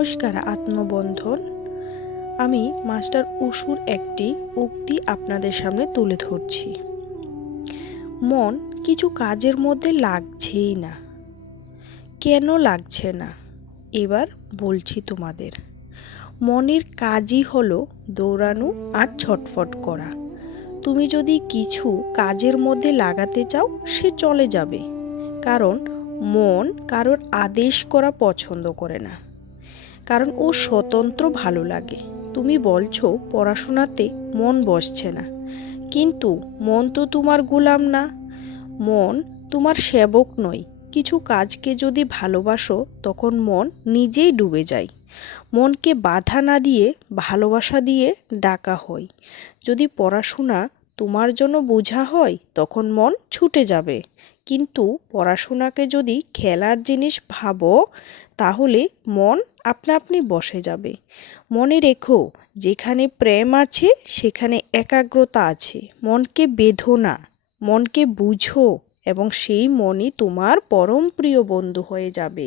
নমস্কার আত্মবন্ধন। আমি মাস্টার উশুর একটি উক্তি আপনাদের সামনে তুলে ধরছি। মন কিছু কাজের মধ্যে লাগছেই না। কেন লাগছে না? এবার বলছি তোমাদের। মনের কাজই হলো দৌড়ানো আর ছটফট করা। তুমি যদি কিছু কাজের মধ্যে লাগাতে চাও, সে চলে যাবে, কারণ মন কারোর আদেশ করা পছন্দ করে না, কারণ ও স্বতন্ত্র ভালো লাগে। তুমি বলছো পড়াশোনাতে মন বসছে না, কিন্তু মন তো তোমার গোলাম না, মন তোমার সেবক নয়। কিছু কাজকে যদি ভালোবাসো, তখন মন নিজেই ডুবে যায়। মনকে বাধা না দিয়ে ভালোবাসা দিয়ে ডাকা হয়। যদি পড়াশোনা তোমার জন্য বোঝা হয়, তখন মন ছুটে যাবে, কিন্তু পড়াশোনাকে যদি খেলার জিনিস ভাবো, তাহলে মন আপনা আপনি বসে যাবে। মনে রেখো, যেখানে প্রেম আছে সেখানে একাগ্রতা আছে। মনকে বেঁধো না, মনকে বুঝো, এবং সেই মনই তোমার পরম প্রিয় বন্ধু হয়ে যাবে।